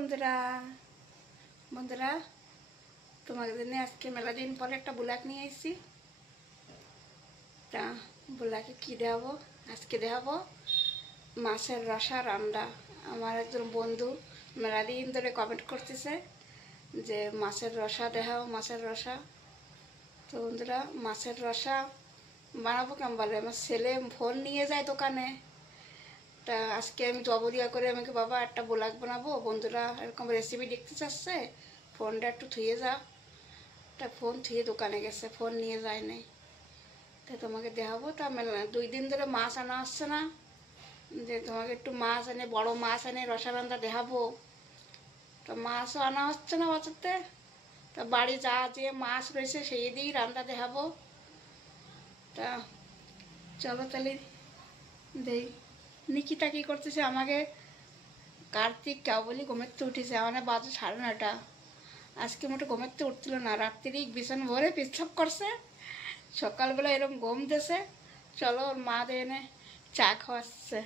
বন্ধুরা বন্ধুরা তোমাদের জন্য আজকে মেলা দিন পরে একটা ব্লগ নিয়ে এসেছি। তা ব্লগে কী দেখাবো? আজকে দেখাবো মাছের রসা রান্না। আমার একজন বন্ধু মেলা দিন ধরে কমেন্ট করতেছে যে মাছের রসা দেখাও, মাছের রসা। তো বন্ধুরা মাছের রসা বানাবো কেমন বলে, আমার ছেলে ফোন নিয়ে যায় দোকানে। তা আজকে আমি জবরিয়া করে আমাকে বাবা একটা ব্লগ বানাবো, বন্ধুরা এরকম রেসিপি দেখতে চাচ্ছে, ফোনটা একটু থুয়ে যা। তা ফোন থুয়ে দোকানে গেছে, ফোন নিয়ে যায় নাই। তাই তোমাকে দেখাবো। তা 2 দিন ধরে মাছ আনা হচ্ছে না, যে তোমাকে একটু মাছ এনে, বড় মাছ এনে রসা রান্না দেখাবো। তো মাছও আনা হচ্ছে না বাজারতে। তা বাড়ি যা যে মাছ রয়েছে সেই দিয়েই রান্না দেখাবো। তা চলো তাহলে দেই। নিকিতা কী করতেছে? আমাকে কার্তিক কেবলই ঘুমেতে উঠেছে, আমার বাজে 9:30। আজকে মোটে ঘুমেতে উঠছিল না, রাত্রি বিছানা ভরে পেচ্ছাপ করছে, সকালবেলা এরকম ঘুম দিয়েছে। চলো ওর মা এনে চা খাওয়াচ্ছে।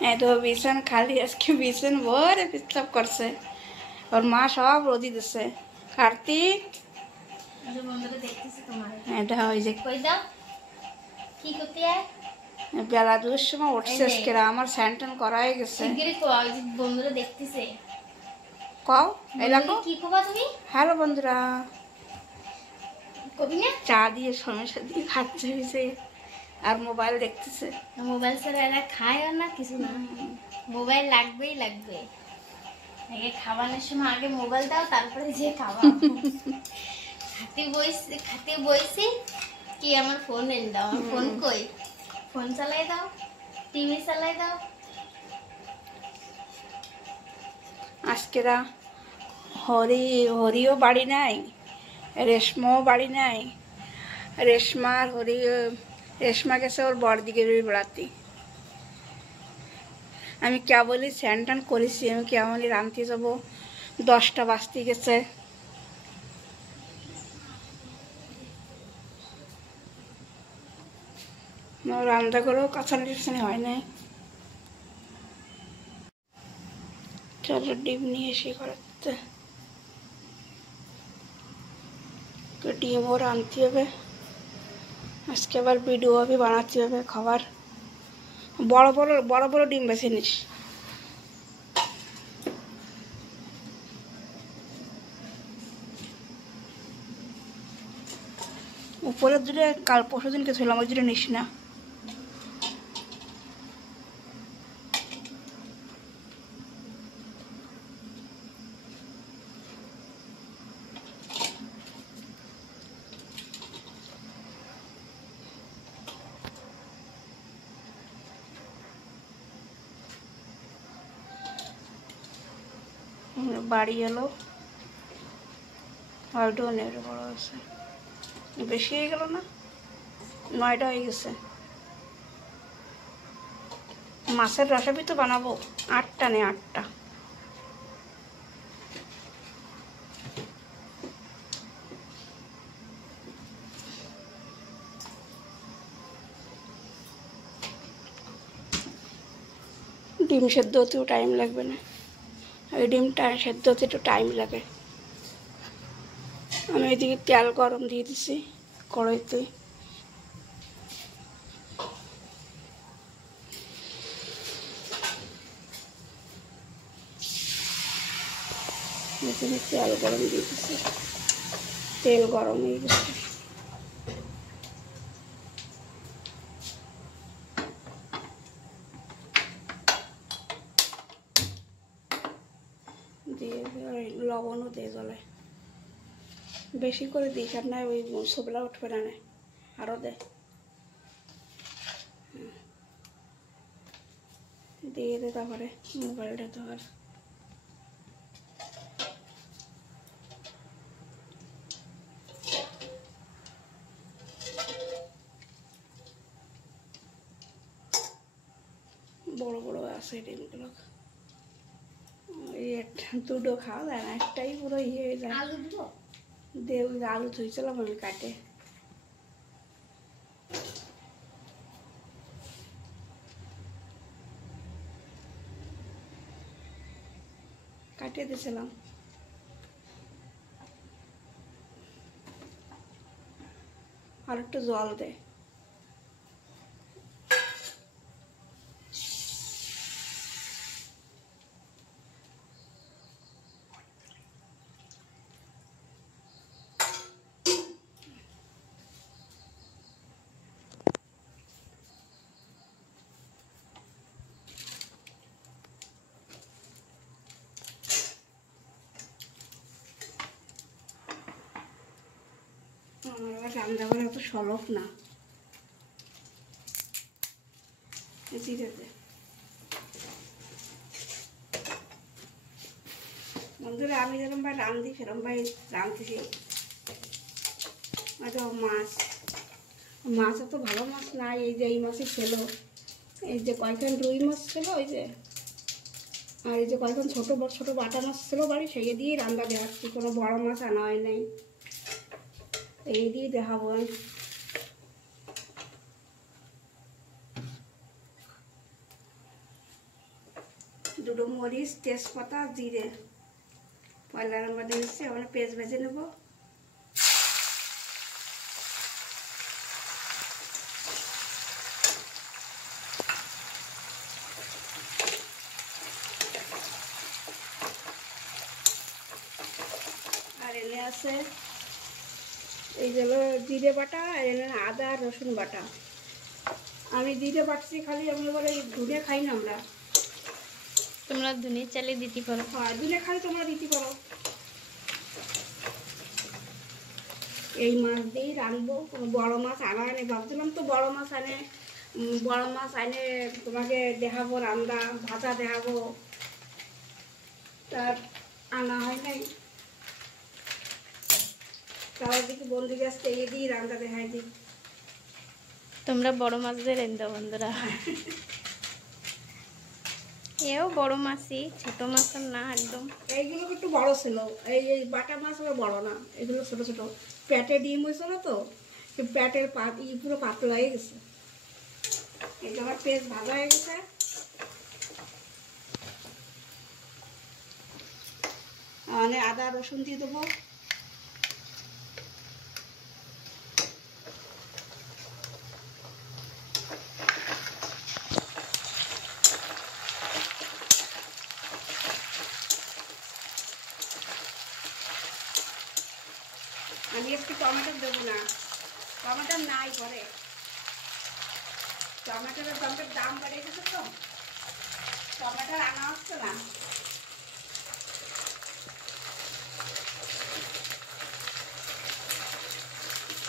হ্যাঁ তো বিছান খালি, আজকে বিছান ভরে পেচ্ছাপ করছে, ওর মা সব রোদি দিচ্ছে। কার্তিক এটা ওই যে বেলা 2-র সময় উঠছে আজকে, আমার স্যান্টান করাই গেছে। বন্ধুরা দেখতেছে, কও এই দেখো কি কবা তুমি? হ্যালো বন্ধুরা, কবি না চা দিয়ে সমস্যা দিয়ে খাচ্ছে হয়েছে আর মোবাইল দেখতেছে। মোবাইল ছাড়া এরা খায় না কিছু না, মোবাইল লাগবেই লাগবে। আগে খাবানোর সময় আগে মোবাইল দাও, তারপরে যে খাওয়া। খাতে বইছি কি আমার ফোন এনে দাও, আমার ফোন কই, ফোন চালাই দাও, টিভি চালাই দাও। আজকেরা হরিও বাড়ি নাই, রেশমাও বাড়ি নাই। রেশমা গেছে ওর বড়দিকে বেড়াতে। আমি কেবলই স্নান টান করেছি, আমি কেবলই রাঁধতে যাবো, 10টা বাজতে গেছে। রান্না করেও কাছানি টাছানি হয় নাই। চলো ডিম নিয়ে এসে করাতে, ডিমও রাঁধতে হবে আজকে, আবার ভিডিও भी বানাতে হবে খাবার। বড় বড় ডিম বেছে নিস। উপরের দুটো কাল পরশু দিনকে ছিলাম, ওই দুটো নিস না। বাড়ি এলো, ওইটাও নেই, বড় আছে, বেশি হয়ে গেল না, 9টা হয়ে গেছে। মাছের রসাবি তো বানাবো, 8টা নেই, 8টা। ডিম সেদ্ধ হতেও টাইম লাগবে না, ওই ডিমটা সেদ্ধ হতে একটু টাইম লাগে। আমি এদিকে তেল গরম দিয়ে দিছি কড়াইতে। তেল গরম দিয়ে দিছি, তেল গরম হয়ে গেছে। দিয়ে লবণও দিয়ে জলে বেশি করে দিই, আর না ওই সবলা উঠবে না, আরও দে দিয়ে দে। তারপরে মোবাইলটা তো আর বড় বড় আছে ডিমগুলো, দুটো খাওয়া যায় না, একটাই পুরো ইয়ে হয়ে যায়। আলু দিব দে, ওই আলু ধুইছিলাম আমি কাটে। ফাটিয়ে দিয়েছিলাম। আর একটু জল দে। আমার রান্না করে অত সলভ না। জিরে দে। বন্ধুরা, আমি যেরকম ভাই রাঁধি সেরকম ভাই রাঁধতেছি। হয়তো মাছ এত ভালো মাছ নাই। এই যে এই মাছই ছিল, এই যে কয়েকখান রুই মাছ ছিল, ওই যে আর এই যে কয়েকখান ছোট ছোট বাটা মাছ ছিল বাড়ি, সেই দিয়েই রান্না দেখাচ্ছি। কোনো বড় মাছ আনা হয় নাই, এই দিয়ে দেখাবো। দুটো মরিচ, তেজপাতা, জিরে পয়লা নাম্বার দিয়ে দিচ্ছি। আমরা পেঁয়াজ ভেজে নেব। আর এনে আছে এই যে জিরে বাটা, আর এনে আদা রসুন বাটা। আমি জিরে বাটছি খালি, আমি এবার এই ধুনে খাই না আমরা। তোমরা ধনিয়া চালে দিতে পারো। হ্যাঁ, ধুনে খাই, তোমরা দিতে পারো। এই মাছ দিয়েই রাঁধবো। কোনো বড় মাছ আনা আনে ভাবছিলাম, তো বড় মাছ আনে তোমাকে দেখাবো, রান্না ভাজা দেখাবো, তার আনা হয় নাই। তাও দেখি বন্ধুকে আসতে এই দিই রান্না দেখাই দিই। তোমরা বড় মাছ দিয়ে রান্না বন্ধুরা। এও বড় মাছই, ছোট মাছ না একদম। এইগুলো একটু বড় ছিল, এই বাটা মাছ আবার বড় না, এগুলো ছোট ছোট। প্যাটে ডিম হয়েছে না, তো প্যাটের পুরো পাতলা হয়ে গেছে। এই যে আমার পেঁয়াজ ভাজা হয়ে গেছে। মানে আদা রসুন দিয়ে দেবো। আমি একটু টমেটো দেবো না, টমেটো নাই ঘরে। টমেটোর দাম বেড়ে গেছে, তো টমেটো আনা হচ্ছে না।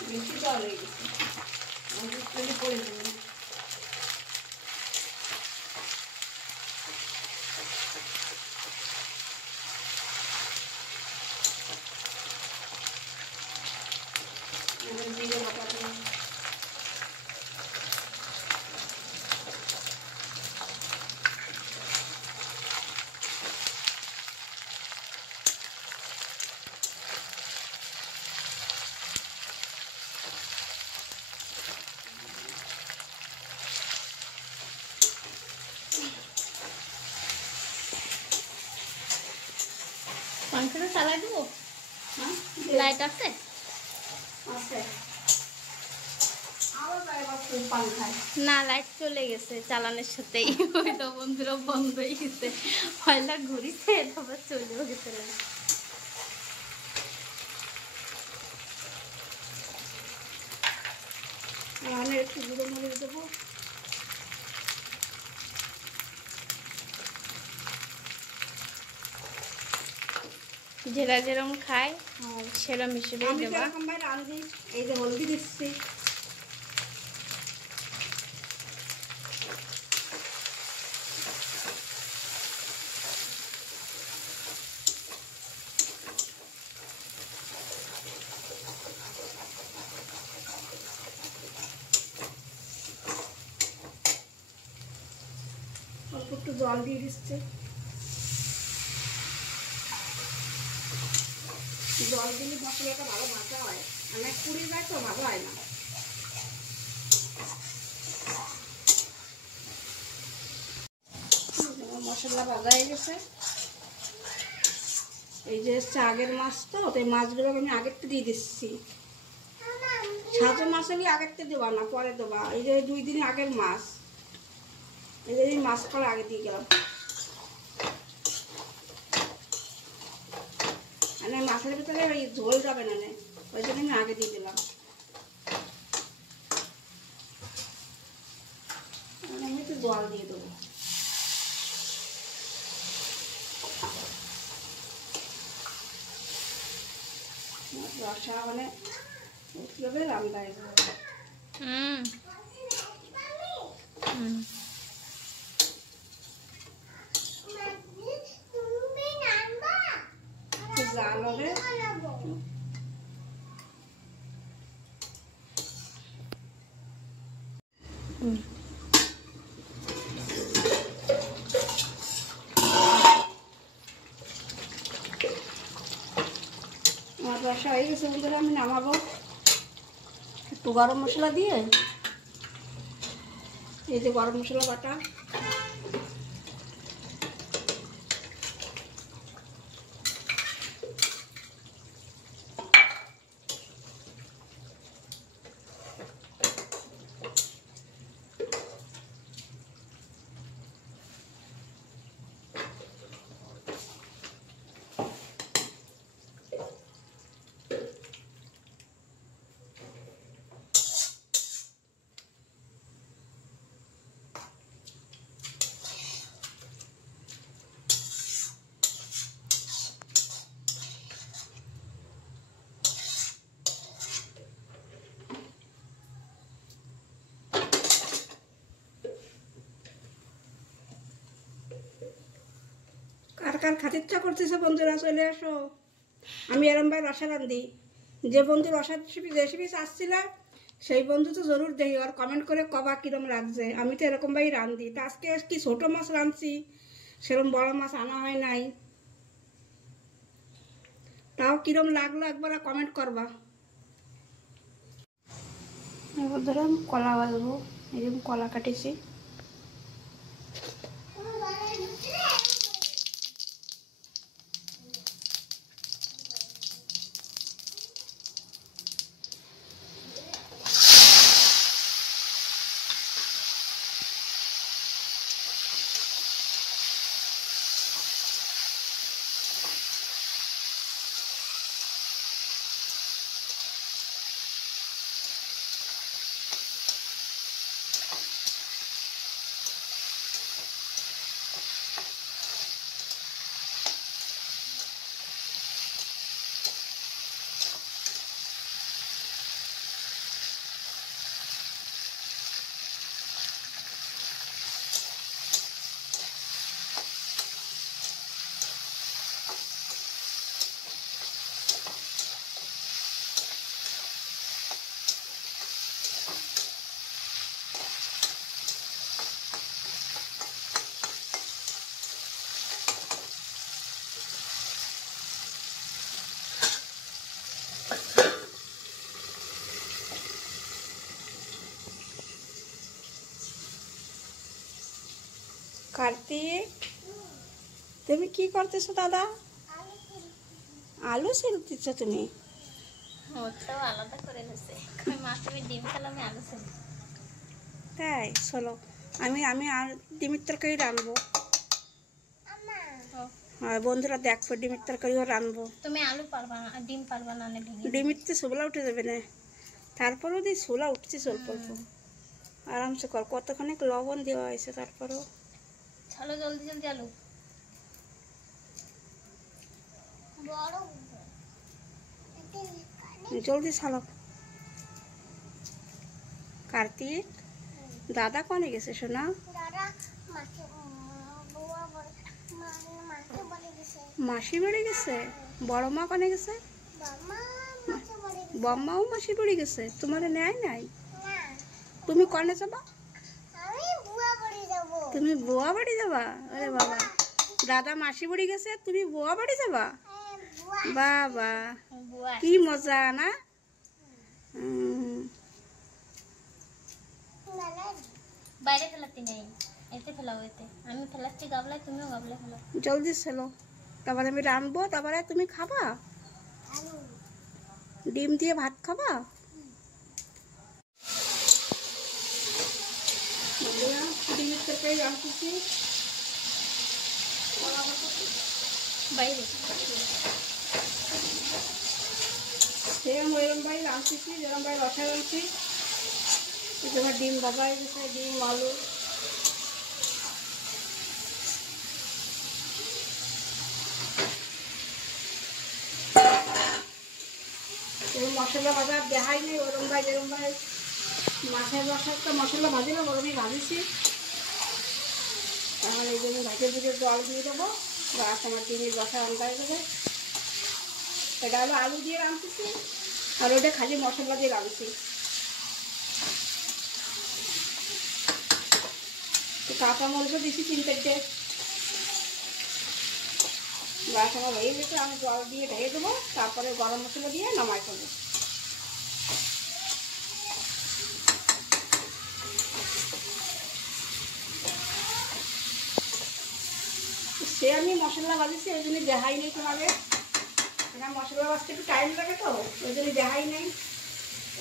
বেশি জল হয়ে গেছে, পড়ে যাবে। জিরে বাটা দেবো। মাংসটা চালাই দেবো। হ্যাঁ, লাইট আছে? আছে। আবার পাংখায় না, লাইট চলে গেছে চালানোর সাথেই। ওই তো বন্ধুরা বন্ধ হয়ে গেছে, পয়লা ঘুরিছে, তারপর চলেও গেছে লাইট। আমি একটু গুঁড়ো মরিচ দেবো। যেটা যেরকম খায় সেরকম হিসেবেই আমি দেবা। যেরকম ভাই রাঁধি, এই যে হলদি দিচ্ছি। অল্প একটু জল দিয়ে দিচ্ছে। জল দিলে মশলাটা ভালো ভাজা হয়, অনেক পুড়ে যায় তো ভালো হয় না। মশলা ভাজা হয়ে গেছে। এই যে হচ্ছে আগের মাছ, তো এই মাছগুলো আমি আগের থেকে দিয়ে দিচ্ছি। সাজো মাছ আমি আগের থেকে দেবা না, পরে দেবা। এই যে 2 দিন আগের মাছ, এই যে মাছ করে আগে দিয়ে গেলাম। মানে মাছের ভিতরে ওই ঝোল যাবে না, ওই জন্য আমি আগে দিয়ে দিলাম। আমি একটু জল দিয়ে দেবো। রসা মানে উঠলে রান্না জাল হবে। আমার রসা হয়ে গেছে বন্ধুরা, আমি নামাবো। একটু গরম মশলা দিয়ে, এই যে গরম মশলা বাটা, কার কার খাতে ইচ্ছা করতেছে বন্ধুরা চলে আসো। আমি এরম ভাই রসা রান্ধি। যে বন্ধু রসার রেসিপি চাচ্ছিল সেই বন্ধু তো জরুর দেখি, আর কমেন্ট করে কবা কিরম লাগছে। আমি তো এরকম ভাই রান্ধি। তা আজকে কি ছোটো মাছ রাঁধছি, সেরকম বড় মাছ আনা হয় নাই। তাও কিরম লাগলো একবার কমেন্ট করবা। বন্ধুরা আমি কলা বাজবো, এই যে কলা কাটেছি। কার্তিক, তুমি কি করতেছো দাদা? আলু ছিলতেছ তুমি? ওটাও আলাদা করে নিছে। মাছ আমি ডিম খেলাম, আলু ছিল। তাই চলো, আমি আমি আর ডিমের তরকারি রানবো। আর বন্ধুরা দেখবো ডিমের তরকারিও রানবো। তুমি আলু পারবা না, ডিম পারবা না? ডিমের তো ছোলা উঠে যাবে না, তারপরেও দিয়ে ছোলা উঠছে অল্প অল্প। আরামসে কর, কতখানি লবণ দেওয়া হয়েছে তারপরেও। চলো জলদি জলদি আলু জলদি ছালো। কার্তিক, দাদা কনে গেছে সোনা? মাসি বাড়ি গেছে। বড় মা কনে গেছে? বম্মাও মাসি বাড়ি গেছে। তোমার নেয় নাই? তুমি কনে যাবা? তুমি বুয়া বাড়ি যাবা? আরে বাবা, দাদা মাসি বাড়ি গেছে, তুমি বুয়া বাড়ি যাবা? বাবা কি মজা না। বাইরে ফেলাতে নেই, এতে ফেলাও। এতে আমি ফেলাচ্ছি গাবলায়, তুমিও গাবলায় ফেলাও। জলদি চলো, তারপরে আমি রাঁধবো, তারপরে তুমি খাবা, ডিম দিয়ে ভাত খাবা। ডিমের তরকারি রাঁধতেছি বাইরে সেরকম ওইরকম ভাই রাঁধতেছি, যেরকম ভাই রসা রাঁধছি। তোমার ডিম বাবা গেছে, ডিম আলু এরকম মশলা ভাজা দেখাই নেই ওরকম ভাই, যেরকম ভাই মাছের রসা একটা মশলা ভাজিলাম ওরকমই ভাজিছি। এখন এই জন্য ভাজের ভিতরে জল দিয়ে দেবো, গাছ আমার ডিমের রসা রান্না হয়ে যাবে। এটা হলো আলু দিয়ে রাঁধতেছি, আর ওটা খালি মশলা দিয়ে রাঁধছি। কাঁচা মরিচও দিচ্ছি 3-4টে। গাছ আমার হয়ে গেছে, আমি জল দিয়ে ঢেকে দেবো, তারপরে গরম মশলা দিয়ে নামাই ফেলবো। সে আমি মশলা ভাজছি, ওই জন্য দেখাই নেই তোমাকে। এখানে মশলা ভাজতে একটু টাইম লাগে তো, ওই জন্য দেখাই নেই।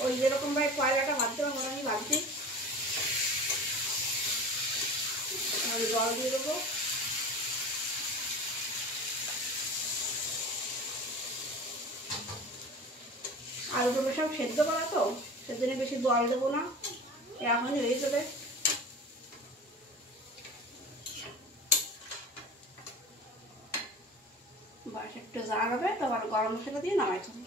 ওই যেরকম ভাই কয়লাটা ভাজতে হবে ওরা আমি ভাজছি। আমি জল দিয়ে দেবো। আলুগুলো সব সেদ্ধ করা তো, সেজন্য বেশি জল দেবো না, এখনই হয়ে যাবে। বাস একটু জানা হবে, তারপর গরম মশলা দিয়ে নামাই দেবো।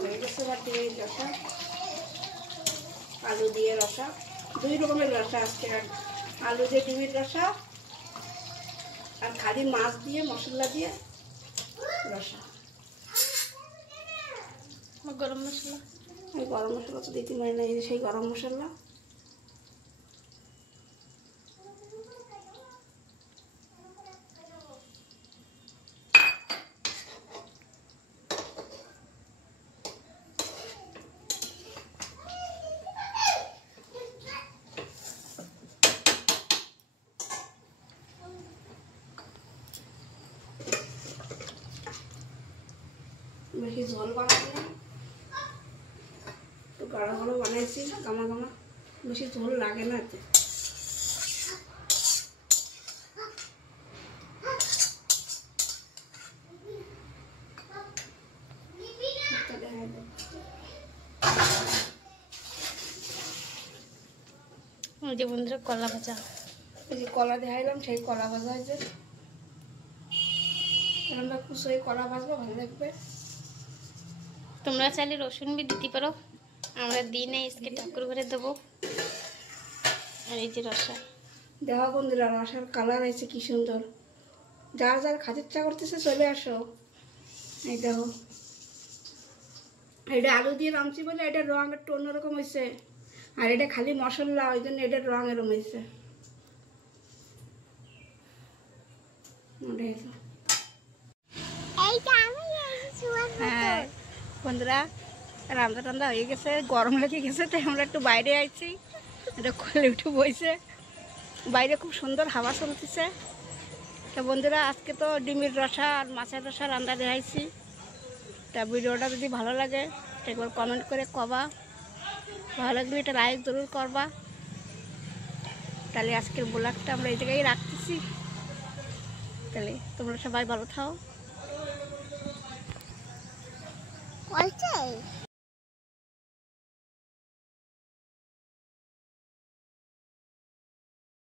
হয়ে গেছে এবার ডিমের রসা, আলু দিয়ে রসা, 2 রকমের রসা আজকে। আলু দিয়ে ডিমের রসা, আর খালি মাছ দিয়ে মশলা দিয়ে রসা। গরম মশলা, ওই গরম মশলা তো দিতে পারি না, এই সেই গরম মশলা। বেশি ঝোল বানাবো না, একটু গাঢ় গাঢ় বানাইছি, গামা গামা, বেশি ঝোল লাগে না এতে। যে বন্ধুরা কলা ভাজা, এই যে কলা দেখাইলাম, সেই কলা ভাজা হয়েছে। আমরা কুচোই কলা ভাজবো, ভালো লাগবে। তোমরা চাইলে রসুন বি দিতে পারো, আমরা দিই না, আজকে ঠাকুর ঘরে দেবো। আর এই যে রসা, দেখো বন্ধুরা রসার কালার হয়েছে কি সুন্দর। যার যার খাতে ইচ্ছা করতেছে চলে আসো। এই দেখো, এটা আলু দিয়ে রাঁধছি বলে এটার রঙ একটু অন্যরকম হয়েছে, আর এটা খালি মশলা, ওই জন্য এটার রঙ এরকম হয়েছে। হ্যাঁ বন্ধুরা, রান্না টান্না হয়ে গেছে, গরম লেগে গেছে, তাই আমরা একটু বাইরে আইছি। এটা খুলে উঠে বইছে, বাইরে খুব সুন্দর হাওয়া চলতেছে। তো বন্ধুরা আজকে তো ডিমের রসা আর মাছের রসা রান্না দেখাইছি। তা ভিডিওটা যদি ভালো লাগে একবার কমেন্ট করে কবা, ভালো লাগলে এটা লাইক জরুর করবা। তাহলে আজকের ব্লগটা আমরা এই জায়গায় রাখতেছি। তাহলে তোমরা সবাই ভালো থাও।